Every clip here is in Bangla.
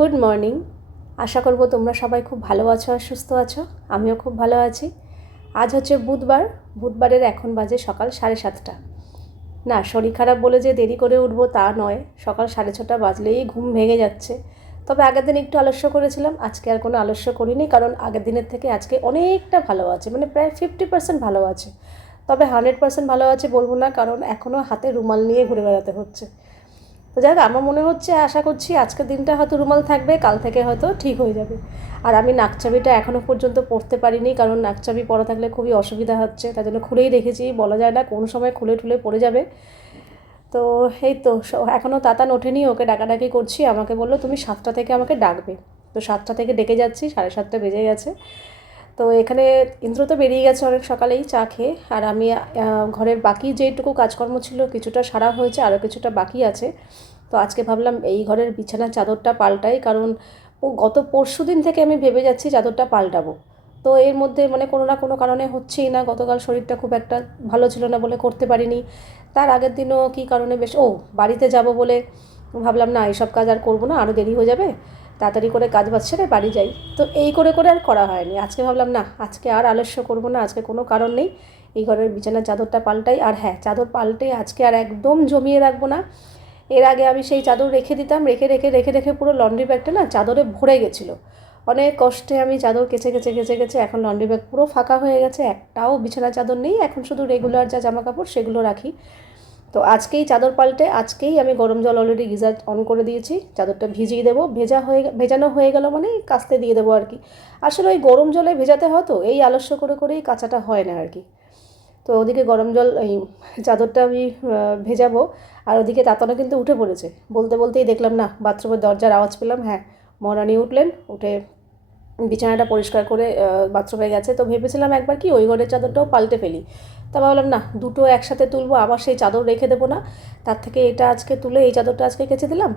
Good morning. আশা করব তোমরা সবাই খুব ভালো আছো আর সুস্থ আছো। আমিও খুব ভালো আছি। আজ হচ্ছে বুধবার। বুধবারের এখন বাজে সকাল সাড়ে সাতটা। না, শরীর খারাপ বলে যে দেরি করে উঠবো তা নয়। সকাল সাড়ে ছটা বাজলেই ঘুম ভেঙে যাচ্ছে। তবে আগের দিন একটু আলস্য করেছিলাম, আজকে আর কোনো আলস্য করিনি কারণ আগের দিনের থেকে আজকে অনেকটা ভালো আছে মানে প্রায় ফিফটি পার্সেন্ট ভালো আছে। তবে হান্ড্রেড পার্সেন্ট ভালো আছে বলব না কারণ এখনও হাতে রুমাল নিয়ে ঘুরে বেড়াতে হচ্ছে। তো যাক আমার মনে হচ্ছে, আশা করছি আজকের দিনটা হয়তো রুমাল থাকবে, কাল থেকে হয়তো ঠিক হয়ে যাবে। আর আমি নাকচাবিটা এখনও পর্যন্ত পড়তে পারিনি, কারণ নাকচাবি পরা থাকলে খুবই অসুবিধা হচ্ছে, তার জন্য খুলেই রেখেছি, বলা যায় না কোন সময় খুলে ঠুলে পড়ে যাবে। তো এই তো এখনও তাতান ওঠেনি, ওকে ডাকাডাকি করছি, আমাকে বলল, তুমি সাতটা থেকে আমাকে ডাকবে। তো সাতটা থেকে ডেকে যাচ্ছি, সাড়ে সাতটা বেজে গেছে। তো এখানে ইন্দ্র তো বেরিয়ে গেছে অনেক সকালেই চা খেয়ে। আর আমি ঘরের বাকি যেটুকু কাজকর্ম ছিল, কিছুটা সারা হয়েছে আরও কিছুটা বাকি আছে। তো আজকে ভাবলাম এই ঘরের বিছানার চাদরটা পাল্টাই, কারণ গত পরশু দিন থেকে আমি ভেবে যাচ্ছি চাদরটা পাল্টাবো। তো এর মধ্যে মানে কোনো না কোনো কারণে হচ্ছেই না, গতকাল শরীরটা খুব একটা ভালো ছিল না বলে করতে পারিনি। তার আগের দিনও কী কারণে বেশ, ও বাড়িতে যাব বলে ভাবলাম, না এইসব কাজ আর করব না আরও দেরি হয়ে যাবে। তাড়াতাড়ি করে কাজ বাজ সেরে বাড়ি যাই। তো এই করে করে আর করা হয়নি। আজকে ভাবলাম, না, আজকে আর আলস্য করব না, আজকে কোনো কারণ নেই। এই ঘরের বিছানার চাদরটা পাল্টাই। আর হ্যাঁ চাদর পাল্টে আজকে আর একদম জমিয়ে রাখব না। এর আগে আমি সেই চাদর রেখে দিতাম, রেখে রেখে রেখে রেখে পুরো লন্ড্রি ব্যাগটা না চাদরে ভরে গেছিল। অনেক কষ্টে আমি চাদর কেচে কেচে কেচে কেচে এখন লন্ড্রি ব্যাগ পুরো ফাঁকা হয়ে গেছে। একটাও বিছানা চাদর নেই। এখন শুধু রেগুলার যা জামা কাপড় সেগুলো রাখি। তো আজকেই চাদর পাল্টে, আজকেই আমি গরম জল অলরেডি গিজার অন করে দিয়েছি। চাদরটা ভিজিয়ে দেবো, ভেজা হয়ে, ভেজানো হয়ে গেল মানে কাস্তে দিয়ে দেবো আর কি। আসলে ওই গরম জলে ভেজাতে হয় তো, এই আলস্য করে করেই কাঁচাটা হয় না আর কি। তো ওদিকে গরম জল, এই চাদরটা আমি ভেজাবো। আর ওদিকে তাতানো কিন্তু উঠে পড়েছে। বলতে বলতেই দেখলাম, না, বাথরুমের দরজার আওয়াজ পেলাম হ্যাঁ মরানি উঠলেন, উঠে বিছানাটা পরিষ্কার করে বাথরুমে গেছে। তো ভেবেছিলাম একবার কি ওই ঘরের চাদরটাও পাল্টে ফেলি। তা ভাবলাম, না, দুটো একসাথে তুলবো, আবার সেই চাদর রেখে দেবো না। তার থেকে এটা আজকে তুলে এই চাদরটা আজকে কেচে দিলাম।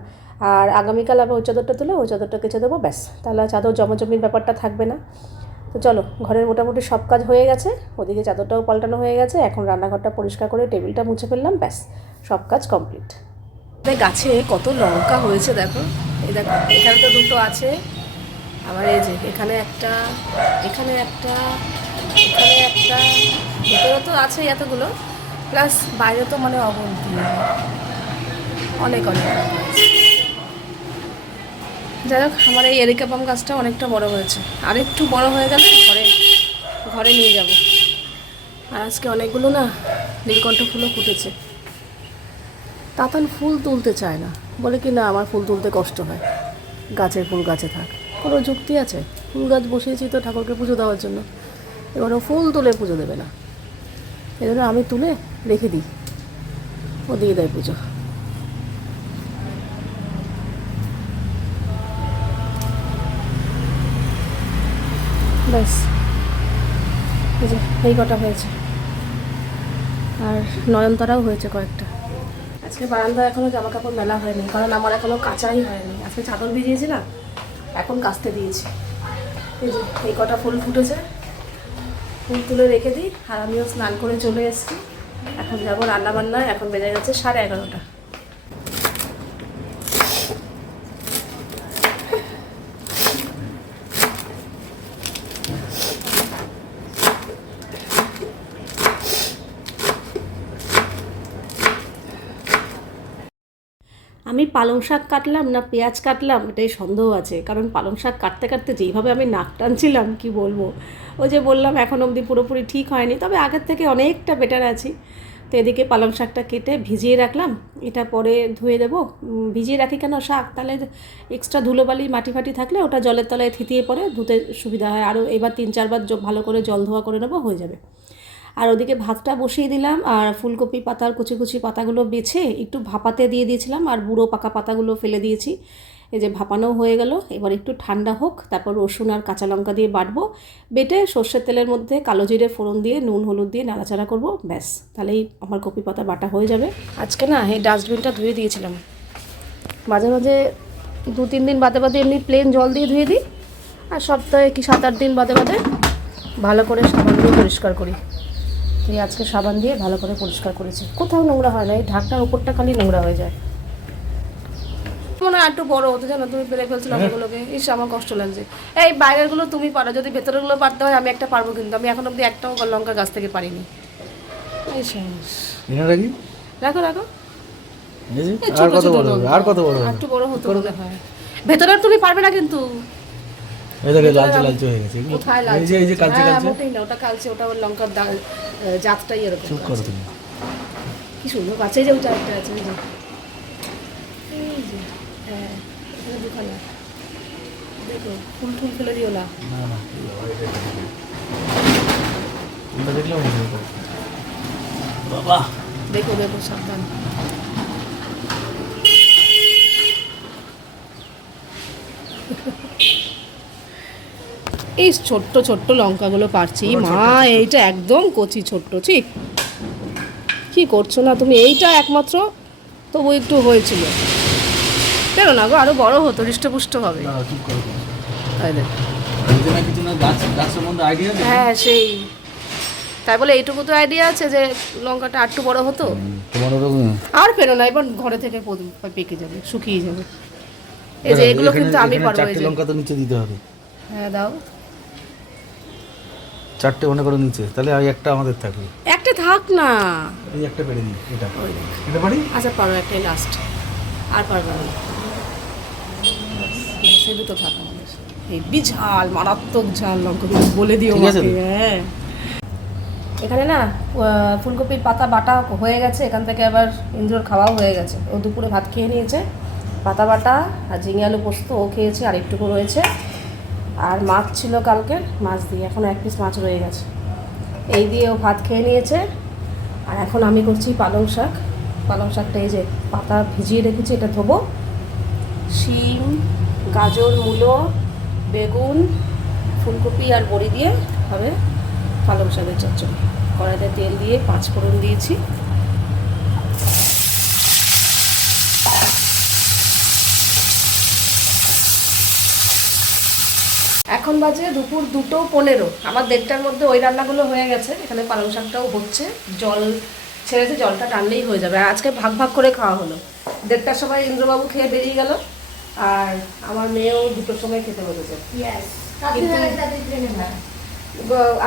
আর আগামীকাল আবার ওই চাদরটা তুলে ওই চাদরটা কেচে দেবো, ব্যাস। তাহলে চাদর জমাজমির ব্যাপারটা থাকবে না। তো চলো, ঘরের মোটামুটি সব কাজ হয়ে গেছে। ওদিকে চাদরটাও পাল্টানো হয়ে গেছে। এখন রান্নাঘরটা পরিষ্কার করে টেবিলটা মুছে ফেললাম, ব্যাস। সব কাজ কমপ্লিট। গাছে কত লঙ্কা হয়েছে দেখো। দেখো, এখানে তো দুটো আছে। আবার এই যে, এখানে একটা এখানে একটা এখানে একটা, ভেতরে তো আছে এতগুলো, প্লাস বাইরে তো মানে অবন্তি অনেক অনেক। যাই হোক, আমার এই এরিকা পাম গাছটা অনেকটা বড় হয়েছে। আর একটু বড় হয়ে গেলে ঘরে ঘরে নিয়ে যাব। আর আজকে অনেকগুলো না নীলকণ্ঠ ফুলও ফুটেছে। তাতান ফুল তুলতে চায় না। বলে কি না, আমার ফুল তুলতে কষ্ট হয়। গাছের ফুল গাছে থাক। কোনো যুক্তি আছে? ফুল গাছ বসিয়েছি তো ঠাকুরকে পুজো দেওয়ার জন্য। এবার ও ফুল তুলে পুজো দেবে না। এই জন্য আমি তুলে রেখে দিই। ও দিয়ে দেয় পুজো। ব্যাস। এই এই কটা হয়েছে। আর নয়নতারাও হয়েছে কয়েকটা। আজকে বারান্দা এখনও জামা কাপড় মেলা হয়নি, কারণ আমার এখনও কাঁচাই হয়নি। আজকে চাদর ভিজিয়েছি না এখন কাস্তে দিয়েছি। এই যে, এই কটা ফুল ফুটেছে। ফুল তুলে রেখে দিই, আর আমিও স্নান করে চলে এসেছি। এখন যাব রান্না বান্না এখন বেজে গেছে সাড়ে এগারোটা আমি পালং শাক কাটলাম না পেঁয়াজ কাটলাম এটাই সন্দেহ আছে। কারণ পালং শাক কাটতে কাটতে যেইভাবে আমি নাক টানছিলাম, কি বলব? ওই যে বললাম, এখন অবধি পুরোপুরি ঠিক হয়নি। তবে আগের থেকে অনেকটা বেটার আছি। তো এদিকে পালং শাকটা কেটে ভিজিয়ে রাখলাম। এটা পরে ধুয়ে দেবো। ভিজিয়ে রাখি কেন শাক? তাহলে এক্সট্রা ধুলোবালি মাটি ফাটি থাকলে ওটা জলের তলায় থিতিয়ে পড়ে ধুতে সুবিধা হয়। আরও এবার তিন চারবার ভালো করে জল ধোয়া করে নেব, হয়ে যাবে। আর ওদিকে ভাতটা বসিয়ে দিলাম আর ফুলকপি পাতার কুচি কুচি পাতাগুলো বেছে একটু ভাপাতে দিয়ে দিয়েছিলাম আর বুড়ো পাকা পাতাগুলো ফেলে দিয়েছি। এই যে ভাপানো হয়ে গেল। এবার একটু ঠান্ডা হোক, তারপর রসুন আর কাঁচা লঙ্কা দিয়ে বাটবো। বেটে সর্ষের তেলের মধ্যে কালো জিরে, ফোড়ন দিয়ে, নুন, হলুদ দিয়ে নাড়াচাড়া করব। ব্যাস, তাহলেই আমার কপি পাতা বাটা হয়ে যাবে। আজকে না এই ডাস্টবিনটা ধুয়ে দিয়েছিলাম। মাঝে মাঝে দু, তিন দিন বাদে বাদে এমনি প্লেন জল দিয়ে ধুয়ে দিই। আর সপ্তাহে কি সাত, আট দিন বাদে বাদে ভালো করে সাবান দিয়ে পরিষ্কার করি। তো আজকে সাবান দিয়ে ভালো করে পরিষ্কার করেছি কোথাও নোংরা হয় না এই ঢাকনার উপরটা খালি নোংরা হয়ে যায়। মনে হয় একটু বড় হতো জানো তুমি পেরে ফেলছো লঙ্কাগুলোকে ইস আমার কষ্ট লাগছে। এই বাইরেরগুলো তুমি পারো যদি ভেতরেরগুলো পারতে হয় আমি একটা পারব কিন্তু। আমি এখন অব্দি একটাও লঙ্কা গাছ থেকে পারিনি। রাখি রাখো। আর কত বড় আর কত বড় একটু বড় হতো মনে হয়। ভেতরের তুমি পারবে না কিন্তু। এই লালচে লালচে হয়ে গেছে। এই যে এই যে কালচে হ্যাঁ, কালচে। মোটেই না ওটা কালচে ওটা ওর লঙ্কার ডাল জাতটাই এরকম চুপ করো তুমি। কি সুন্দর গাছে যে ওইটা একটা আছে যে। এই যে হ্যাঁ দুখানা। দেখো ফুল ফুল ফেলে দিও না। না বাবা! দেখো দেখো সাবধান। এই ছোট্ট ছোট্ট লঙ্কাগুলো পারছি। মা এইটা একদম কচি ছোট্ট ঠিক কি করছ না তুমি? এইটা একমাত্র? তবু একটু হয়েছিল। পেরো না গো? আরও বড় হতো হৃষ্টপুষ্ট হবে। হ্যাঁ সেই। তাই বলে এইটুকু তো আইডিয়া আছে যে লঙ্কাটা আটটু বড় হতো। আর পেরো না এবার ঘরে থেকে পেকে যাবে শুকিয়ে যাবে। এই যে এগুলো কিন্তু আমি পারব এই যে। লঙ্কা তো নিচে দিতে হবে। হ্যাঁ দাও। চারটে মনে করো নিচে তাহলে আর একটা আমাদের থাকবে। একটা থাক না। এই একটা পেরে দিই এটা। এটা পারি? আচ্ছা পারো একটাই লাস্ট আর পারব না। সে দুটো থাক। আমাদের এই বিঝাল মারাত্মক ঝাল লঙ্কা বলে দিও? হ্যাঁ। এখানে না ফুলকপির পাতা বাটা হয়ে গেছে এখান থেকে আবার ইন্দ্রর খাওয়াও হয়ে গেছে। ও দুপুরে ভাত খেয়ে নিয়েছে। পাতা বাটা আর ঝিঙে আলু পোস্ত ও খেয়েছে আর একটুকু রয়েছে। আর মাছ ছিল কালকে, মাছ দিয়ে। এখন এক পিস মাছ রয়ে গেছে। এই দিয়ে ও ভাত খেয়ে নিয়েছে। আর এখন আমি করছি পালং শাক। পালং শাকটা এই যে পাতা ভিজিয়ে রেখেছি, এটা ধোবো। শিম, গাজর, মূলো, বেগুন, ফুলকপি আর বড়ি দিয়ে হবে পালং শাকের চচ্চড়ি। কড়াইতে তেল দিয়ে পাঁচ ফোড়ন দিয়েছি। এখন বাজে দুপুর দুটো পনেরো। আমার দেড়টার মধ্যে ওই রান্নাগুলো হয়ে গেছে এখানে পালং শাকটাও হচ্ছে। জল ছেড়েছে জলটা টানলেই হয়ে যাবে। আর আজকে ভাগ ভাগ করে খাওয়া হলো। দেড়টার সময় ইন্দ্রবাবু খেয়ে বেরিয়ে গেল আর আমার মেয়েও দুটোর সময় খেতে বসেছে।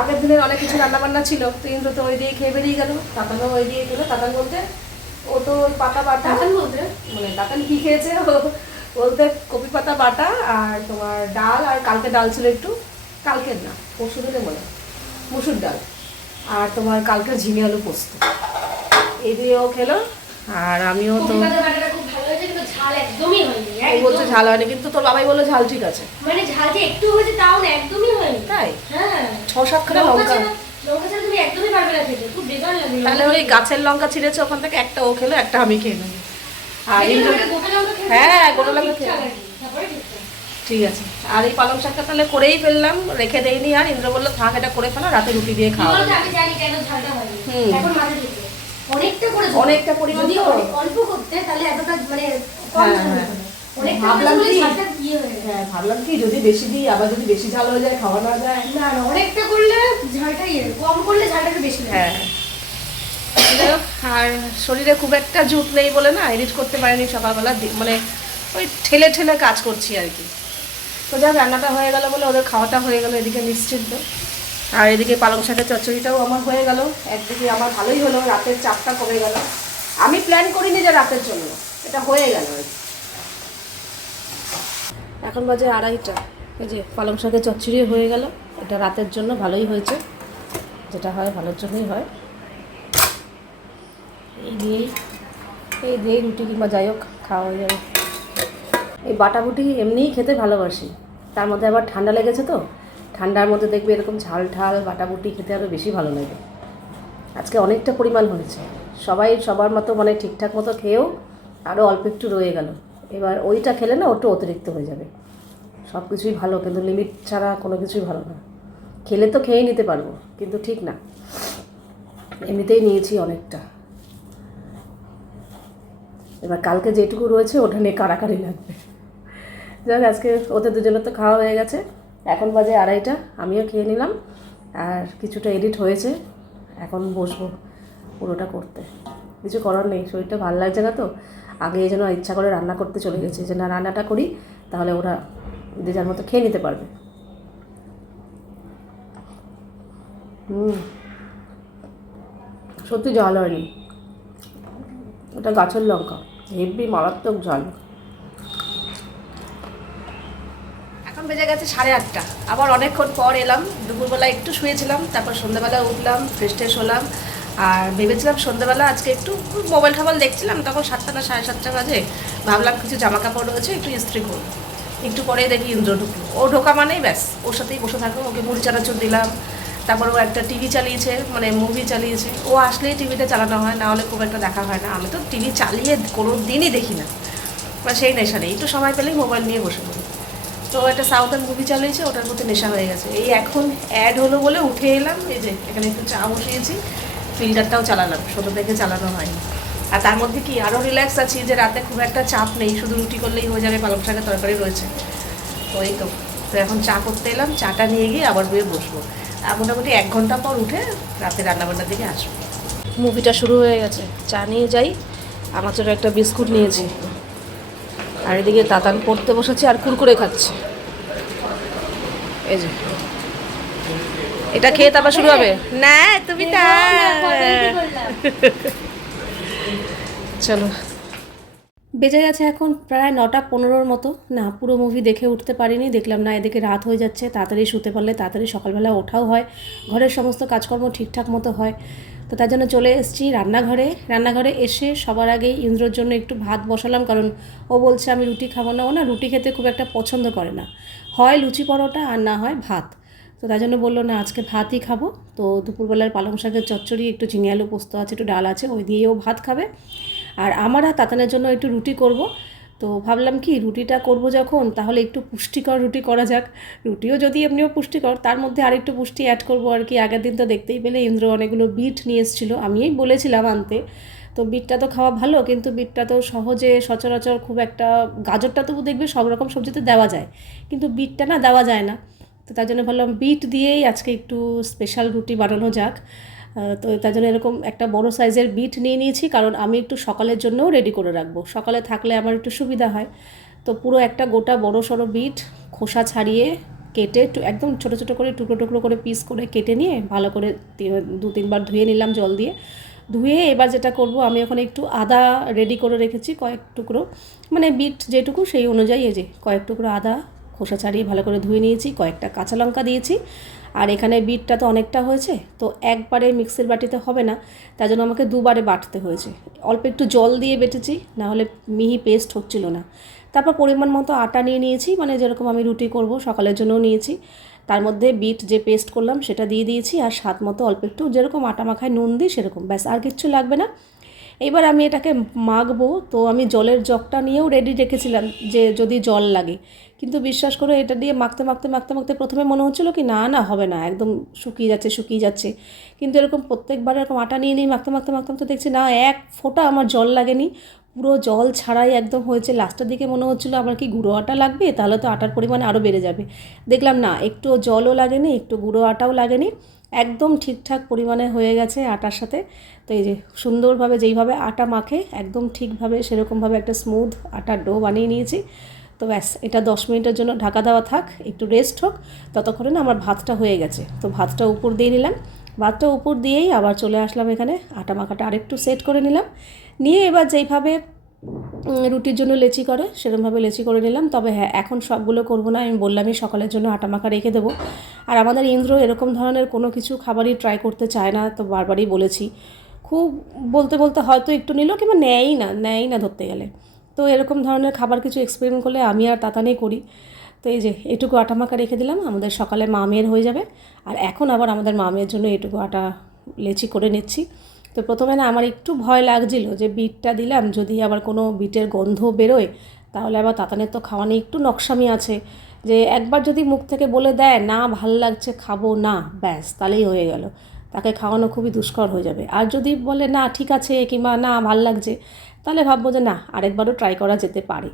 আগের দিনের অনেক কিছু রান্না বান্না ছিল তো ইন্দ্র তো ওই দিয়ে খেয়ে বেরিয়ে গেল। তাতানও ওই দিয়ে খেলো তাতান বলতে ও তো ওই পাতা বাটা। বলতে? মানে তাতান কি খেয়েছে? ও বলতে কপি পাতা বাটা আর তোমার ডাল আর কালকে ডাল ছিল একটু কালকের না পরশু দিনে মনে। মুসুর ডাল আর তোমার কালকে ঝিঙে আলু পোস্ত। এই দিয়ে ও খেলো আর আমিও তো বলছে ঝাল হয়নি কিন্তু তোর বাবাই বলল ঝাল ঠিক আছে। মানে ঝাল যে একটু হয়েছে তাও একদমই হয়নি। তাই? হ্যাঁ। ছ সাতখানা লঙ্কা তাহলে ওই গাছের লঙ্কা ছিঁড়েছে ওখান থেকে একটা ও খেলো একটা আমি খেয়ে নেব। আর হ্যাঁ, গোটা আর। ঠিক আছে এই পালং শাকটা তাহলে করেই ফেললাম রেখে দেইনি আর ইন্দ্র বলল থাক এটা করে ফেলো রাতে রুটি দিয়ে খাওয়া হুম। অনেকটা করে অনেকটা পরিমাণ অল্প করতে তাহলে এতটা মানে হ্যাঁ, হ্যাঁ। ভাবলাম কি? হয়ে। হ্যাঁ ভাবলাম যদি বেশি দিই আবার যদি বেশি ঝাল হয়ে যায় খাওয়া না যায় না অনেকটা করলে ঝালটা ইয়ে কম করলে ঝালটা বেশি হ্যাঁ হোক, আর শরীরে খুব একটা জুত নেই বলে না এডিট করতে পারিনি সকালবেলা মানে ওই ঠেলে ঠেলে কাজ করছি আর কি। তো যাক রান্নাটা হয়ে গেল বলে ওদের খাওয়াটা হয়ে গেল এদিকে নিশ্চিন্ত। আর এদিকে পালং শাকের চচ্চড়িটাও আমার হয়ে গেল। একদিকে আমার ভালোই হলো, রাতের চাপটা কমে গেল। আমি প্ল্যান করিনি যে রাতের জন্য, এটা হয়ে গেল। এখন বাজে আড়াইটা, এই যে পালং শাকের চচ্চড়ি হয়ে গেল। এটা রাতের জন্য ভালোই হয়েছে, যেটা হয় ভালোর জন্যই হয়। এই দিয়েই এই দিয়েই রুটি কিংবা যাই হোক, খাওয়া হয়ে যাবে। এই বাটাবুটি এমনিই খেতে ভালোবাসি। তার মধ্যে আবার ঠান্ডা লেগেছে তো, ঠান্ডার মধ্যে দেখবে এরকম ঝাল ঠাল বাটাবুটি খেতে আরও বেশি ভালো লাগে। আজকে অনেকটা পরিমাণ হয়েছে। সবাই সবার মতো মানে ঠিকঠাক মতো খেয়েও আরও অল্প একটু রয়ে গেল। এবার ওইটা খেলে না ওটা অতিরিক্ত হয়ে যাবে। সব কিছুই ভালো, কিন্তু লিমিট ছাড়া কোনো কিছুই ভালো না। খেলে তো খেয়েই নিতে পারব, কিন্তু ঠিক না। এমনিতেই নিয়েছি অনেকটা। এবার কালকে যেটুকু রয়েছে, ওটা নিয়ে কাড়াকাড়ি লাগবে। যাক, আজকে ওদের দুজনের তো খাওয়া হয়ে গেছে। এখন বাজে আড়াইটা, আমিও খেয়ে নিলাম। আর কিছুটা এডিট হয়েছে, এখন বসবো পুরোটা করতে। কিছু করার নেই, শরীরটা ভালো লাগছে না তো। আগে এই জন্য ইচ্ছা করে রান্না করতে চলে গেছে, যে না, রান্নাটা করি, তাহলে ওরা যে যার মতো খেয়ে নিতে পারবে। হুম। সত্যি ঝাল হয়নি। ওটা গাছের লঙ্কা, হেভি মারাত্মক ঝাল। এখন বেজে গেছে সাড়ে আটটা। আবার অনেকক্ষণ পর এলাম, দুপুরবেলা একটু শুয়েছিলাম, তারপর সন্ধ্যাবেলা উঠলাম ফ্রেশ ট্রেশ হলাম, আর ভেবেছিলাম সন্ধ্যাবেলা আজকে একটু মোবাইল টোবাইল দেখছিলাম, তখন সাতটা না সাড়ে সাতটা বাজে, ভাবলাম কিছু জামা কাপড় রয়েছে, একটু ইস্ত্রি করব। একটু পরে দেখি ইন্দ্র ঢুকলো। ও ঢোকা মানেই ব্যাস, ওর সাথেই বসে থাকো ওকে মুড়ি চানাচুর দিলাম তারপর ও একটা টিভি চালিয়েছে মানে মুভি চালিয়েছে। ও আসলেই টিভিটা চালানো হয়, না হলে খুব একটা দেখা হয় না। আমি তো টিভি চালিয়ে কোনো দিনই দেখি না। বা সেই নেশা নেই। একটু সময় পেলেই মোবাইল নিয়ে বসে পড়ি। তো একটা সাউথার্ন মুভি চালিয়েছে, ওটার প্রতি নেশা হয়ে গেছে। এই এখন অ্যাড হলো বলে উঠে এলাম, এই যে এখানে একটু চা বসিয়েছি ফিল্টারটাও চালালাম। ছোটো থেকে চালানো হয়নি। আর তার মধ্যে কি আরও রিল্যাক্স আছি যে রাতে খুব একটা চাপ নেই, শুধু রুটি করলেই হয়ে যাবে, পালং শাকের তরকারি রয়েছে। তো এই তো। তো এখন চা করতে এলাম, চাটা নিয়ে গিয়ে আবার বয়ে বসবো। মোটামুটি এক ঘণ্টা পর উঠে রাতে রান্নাবান্নার দিকে আসব। মুভিটা শুরু হয়ে গেছে। চা নিয়ে যাই। আমার জন্য একটা বিস্কুট নিয়েছি। আর এদিকে তাতান পড়তে বসেছে আর কুরকুরে খাচ্ছে। এই যে। এটা খেয়ে তারপর শুরু হবে? না তুমি তা চলো। বেজে গেছে এখন প্রায় নটা পনেরোর মতো। না, পুরো মুভি দেখে উঠতে পারিনি। দেখলাম, না, এদিকে রাত হয়ে যাচ্ছে, তাড়াতাড়ি শুতে পারলে তাড়াতাড়ি সকালবেলা ওঠাও হয়। ঘরের সমস্ত কাজকর্ম ঠিকঠাক মতো হয়। তো তার জন্য চলে এসেছি রান্নাঘরে। রান্নাঘরে এসে সবার আগেই ইন্দ্রর জন্য একটু ভাত বসালাম, কারণ ও বলছে, আমি রুটি খাব না। ও না, রুটি খেতে খুব একটা পছন্দ করে না। হয় লুচি পরোটা আর না হয় ভাত। তো তাই জন্য বলল, না, আজকে ভাতই খাব। তো দুপুরবেলার পালং শাকের চচ্চড়ি, একটু ঝিঙে আলু পোস্ত আছে, একটু ডাল আছে, ওই দিয়েও ভাত খাবে। আর আমার আর তাতানের জন্য একটু রুটি করব। তো ভাবলাম কি, রুটিটা করব যখন, তাহলে একটু পুষ্টিকর রুটি করা যাক। রুটিও যদি এমনিও পুষ্টিকর, তার মধ্যে আরেকটু পুষ্টি অ্যাড করব আর কি। আগের দিন তো দেখতেই পেলে ইন্দ্র অনেকগুলো বিট নিয়ে এসেছিল, আমিই বলেছিলাম আনতে। তো বিটটা তো খাওয়া ভালো, কিন্তু বিটটা তো সহজে, সচরাচর খুব একটা, গাজরটা তবু দেখবে সব রকম সবজিতে দেওয়া যায়, কিন্তু বিটটা না দেওয়া যায় না। তো তার জন্য ভাবলাম বিট দিয়েই আজকে একটু স্পেশাল রুটি বানানো যাক। তো তার জন্য এরকম একটা বড় সাইজের বিট নিয়ে নিয়েছি, কারণ আমি একটু সকালের জন্যও রেডি করে রাখব। সকালে থাকলে আমার একটু সুবিধা হয়। তো পুরো একটা গোটা বড় সড়ো বিট খোসা ছাড়িয়ে কেটে একটু একদম ছোটো ছোটো করে টুকরো টুকরো করে পিস করে কেটে নিয়ে ভালো করে দু, তিনবার ধুয়ে নিলাম জল দিয়ে। ধুয়ে এবার যেটা করব, আমি ওখানে একটু আদা রেডি করে রেখেছি কয়েক টুকরো। মানে বিট যেটুকু সেই অনুযায়ী এই যে কয়েক টুকরো আদা খোসা ছাড়িয়ে ভালো করে ধুয়ে নিয়েছি, কয়েকটা কাঁচা লঙ্কা দিয়েছি। আর এখানে বিটটা তো অনেকটা হয়েছে, তো একবারে মিক্সির বাটিতে হবে না, তার জন্য আমাকে দুবারে বাটতে হয়েছে। অল্প একটু জল দিয়ে বেটেছি, না হলে মিহি পেস্ট হচ্ছিল না। তারপর পরিমাণ মতো আটা নিয়ে নিয়েছি মানে যেরকম আমি রুটি করব সকালের জন্যও নিয়েছি। তার মধ্যে বিট যে পেস্ট করলাম সেটা দিয়ে দিয়েছি, আর স্বাদ মতো অল্প একটু, যেরকম আটা মাখায় নুন দিই সেরকম, ব্যাস, আর কিচ্ছু লাগবে না। এবার আমি এটাকে মাখবো। তো আমি জলের জগটা নিয়েও রেডি রেখেছিলাম যে যদি জল লাগে। কিন্তু বিশ্বাস করে, এটা দিয়ে মাখতে মাখতে মাখতে মাখতে প্রথমে মনে হচ্ছিল কি, না না, হবে না, একদম শুকিয়ে যাচ্ছে শুকিয়ে যাচ্ছে। কিন্তু এরকম প্রত্যেকবার এরকম আটা নিয়ে নিয়ে মাখতে মাখতে মাখতে মাখতে দেখছি, না, এক ফোঁটা আমার জল লাগেনি। পুরো জল ছাড়াই একদম হয়েছে। লাস্টের দিকে মনে হচ্ছিল আমার কি গুঁড়ো আটা লাগবে? তাহলে তো আটার পরিমাণ আরও বেড়ে যাবে। দেখলাম না একটু জলও লাগেনি, একটু গুঁড়ো আটাও লাগেনি। একদম ঠিকঠাক পরিমাণে হয়ে গেছে আটার সাথে। তো এই যে সুন্দরভাবে যেইভাবে আটা মাখে, একদম ঠিকভাবে সেরকমভাবে একটা স্মুথ আটার ডো বানিয়ে নিয়েছি। তো ব্যাস, এটা দশ মিনিটের জন্য ঢাকা দেওয়া থাক, একটু রেস্ট হোক, ততক্ষণে না আমার ভাতটা হয়ে গেছে। তো ভাতটা উপর দিয়ে নিলাম। ভাতটা উপর দিয়েই আবার চলে আসলাম এখানে, আটা মাখাটা আরেকটু সেট করে নিলাম। নিয়ে এবার যেইভাবে রুটির জন্য লেচি করে সেরকমভাবে লেচি করে নিলাম। তবে হ্যাঁ এখন সবগুলো করব না, আমি বললামই সকালের জন্য আটা মাখা রেখে দেবো। আর আমাদের ইন্দ্র এরকম ধরনের কোনো কিছু খাবারই ট্রাই করতে চায় না, তো বারবারই বলেছি। খুব বলতে বলতে হয়তো একটু নিল কিংবা নেয়ই না নেয়ই না ধরতে গেলে। তো এরকম ধরনের খাবার কিছু এক্সপেরিমেন্ট করলে আমি আর তাতানেই করি। তো এই যে, এটুকু আটা মাখা রেখে দিলাম, আমাদের সকালে মা মেয়ের হয়ে যাবে। আর এখন আবার আমাদের মা মেয়ের জন্য এটুকু আটা লেচি করে নিচ্ছি। তো প্রথমে না আমার একটু ভয় লাগছিল যে বিটটা দিলাম, যদি আবার কোনো বিটের গন্ধ বেরোয়, তাহলে আবার তাতানের তো খাওয়ানো একটু নকশামি আছে। যে একবার যদি মুখ থেকে বলে দেয়, না, ভালো লাগছে, খাব না, ব্যাস, তাহলেই হয়ে গেল। তাকে খাওয়ানো খুবই দুষ্কর হয়ে যাবে। আর যদি বলে, না, ঠিক আছে, কিংবা না, ভালো লাগছে, তাহলে ভাববো যে, না, আরেকবারও ট্রাই করা যেতে পারে।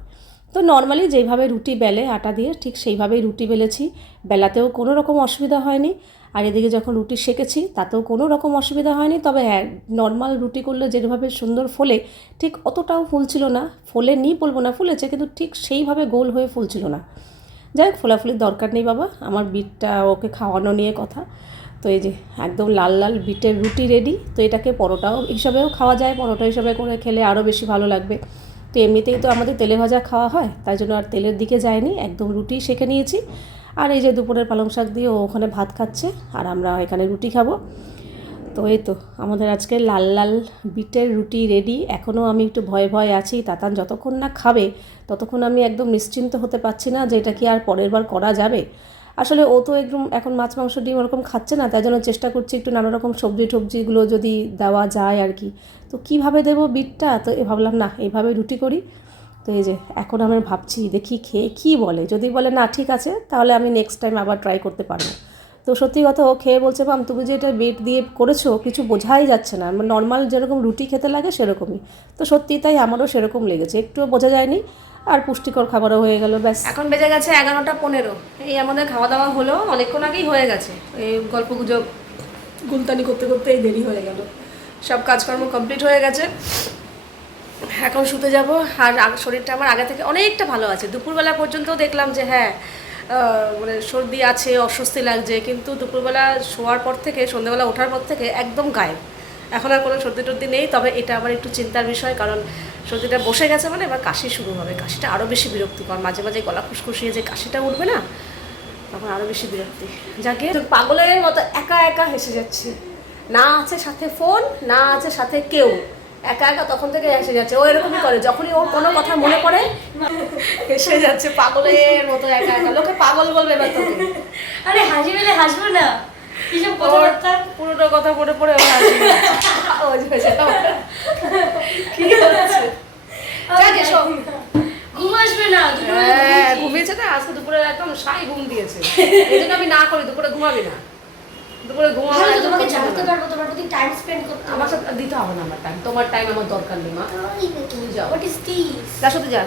তো নর্মালি যেইভাবে রুটি বেলে আটা দিয়ে, ঠিক সেইভাবেই রুটি বেলেছি। বেলাতেও কোনো রকম অসুবিধা হয়নি। আর এদিকে যখন রুটি সেকেছি, তাতেও কোনো রকম অসুবিধা হয়নি। তবে হ্যাঁ নর্মাল রুটি করলে যেভাবে সুন্দর ফোলে, ঠিক অতটাও ফুলছিল না। ফোলে নি বলব না ফুলেছে, কিন্তু ঠিক সেইভাবে গোল হয়ে ফুলছিল না। যাই হোক, ফোলাফুলির দরকার নেই বাবা, আমার বিটটা ওকে খাওয়ানো নিয়ে কথা। তো এই যে, একদম লাল লাল বিটের রুটি রেডি তো এটাকে পরোটাও হিসাবেও খাওয়া যায়, পরোটা হিসাবে করে খেলে আরও বেশি ভালো লাগবে। তো এমনিতেই তো আমাদের তেলে ভাজা খাওয়া হয়, তাই জন্য আর তেলের দিকে যায়নি, একদম রুটি সেঁকে নিয়েছি। আর এই যে দুপুরের পালং শাক দিয়ে ও ওখানে ভাত খাচ্ছে, আর আমরা এখানে রুটি খাব। তো এই তো, আমাদের আজকে লাল লাল বিটের রুটি রেডি এখনও আমি একটু ভয়ে ভয়ে আছি, তাতান যতক্ষণ না খাবে, ততক্ষণ আমি একদম নিশ্চিন্ত হতে পারছি না যে এটা কি আর পরের বার করা যাবে। আসলে ও তো একদম এখন মাছ, মাংস, ডিম ওরকম খাচ্ছে না, তাই জন্য চেষ্টা করছি একটু নানা রকম সবজি টবজিগুলো যদি দেওয়া যায় আর কি। তো কীভাবে দেবো বিটটা? তো এ ভাবলাম, না এইভাবে রুটি করি। তো এই যে, এখন আমি ভাবছি দেখি খেয়ে কী বলে। যদি বলে, না, ঠিক আছে, তাহলে আমি নেক্সট টাইম আবার ট্রাই করতে পারব। তো সত্যি কথা, ও খেয়ে বলছে পাম তুমি যে এটা বিট দিয়ে করেছ, কিছু বোঝাই যাচ্ছে না। নর্মাল যেরকম রুটি খেতে লাগে, সেরকমই। তো সত্যি তাই আমারও সেরকম লেগেছে। একটুও বোঝা যায়নি, আর পুষ্টিকর খাবারও হয়ে গেল, ব্যাস। এখন বেজে গেছে এগারোটা পনেরো। এই আমাদের খাওয়া দাওয়া হলো, অনেকক্ষণ আগেই হয়ে গেছে। এই গল্প গুজব গুলতানি করতে করতে এই দেরি হয়ে গেল। সব কাজকর্ম কমপ্লিট হয়ে গেছে। এখন শুতে যাব। আর শরীরটা আমার আগে থেকে অনেকটা ভালো আছে। দুপুরবেলা পর্যন্ত দেখলাম যে হ্যাঁ মানে সর্দি আছে, অস্বস্তি লাগছে। কিন্তু দুপুরবেলা শোয়ার পর থেকে, সন্ধ্যেবেলা ওঠার পর থেকে একদম গায়েব। এখন আর কোনো সর্দি টর্দি নেই। তবে এটা আমার একটু চিন্তার বিষয়, কারণ সর্দিটা বসে গেছে মানে এবার কাশি শুরু হবে। কাশিটা আরও বেশি বিরক্তিকর। মাঝে মাঝে গলা খুসখুসিয়ে যে কাশিটা উঠবে না, তখন আরও বেশি বিরক্তি। যাকে পাগলের মতো একা একা হেসে যাচ্ছে। না আছে সাথে ফোন, না আছে সাথে কেউ। একা একা তখন থেকে হেসে যাচ্ছে। ও এরকমই করে যখনই ওর কোনো কথা মনে পড়ে হেসে যাচ্ছে পাগলের মতো একা একা। লোকে পাগল বলবে এবার তোকে। আরে হাসি পেলে হাসবো না। কিসব ওর কথাবার্তা? পুরোটা কথা পড়ে ও হাসি। কি হচ্ছে? যাক ঘুম আসবে না হ্যাঁ ঘুমিয়েছে না আজকে দুপুরে একদম সাই ঘুম দিয়েছে। এই জন্য আমি না করি দুপুরে ঘুমাবি না। দুপুরে ঘুমাবো তোমাকে জানতে পারব তোমার প্রতি টাইম স্পেন্ড করতে আমার সাথে দিতে হবে না আমার টাইম তোমার টাইম আমার দরকার নেই মা। তুমি যাও। হোয়াট ইজ দিস তার সাথে যা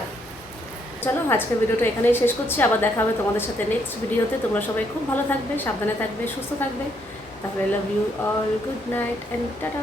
চলো আজকের ভিডিওটা এখানেই শেষ করছি আবার দেখা হবে তোমাদের সাথে নেক্সট ভিডিওতে তোমরা সবাই খুব ভালো থাকবে সাবধানে থাকবে সুস্থ থাকবে। তাহলে love you all good night and tata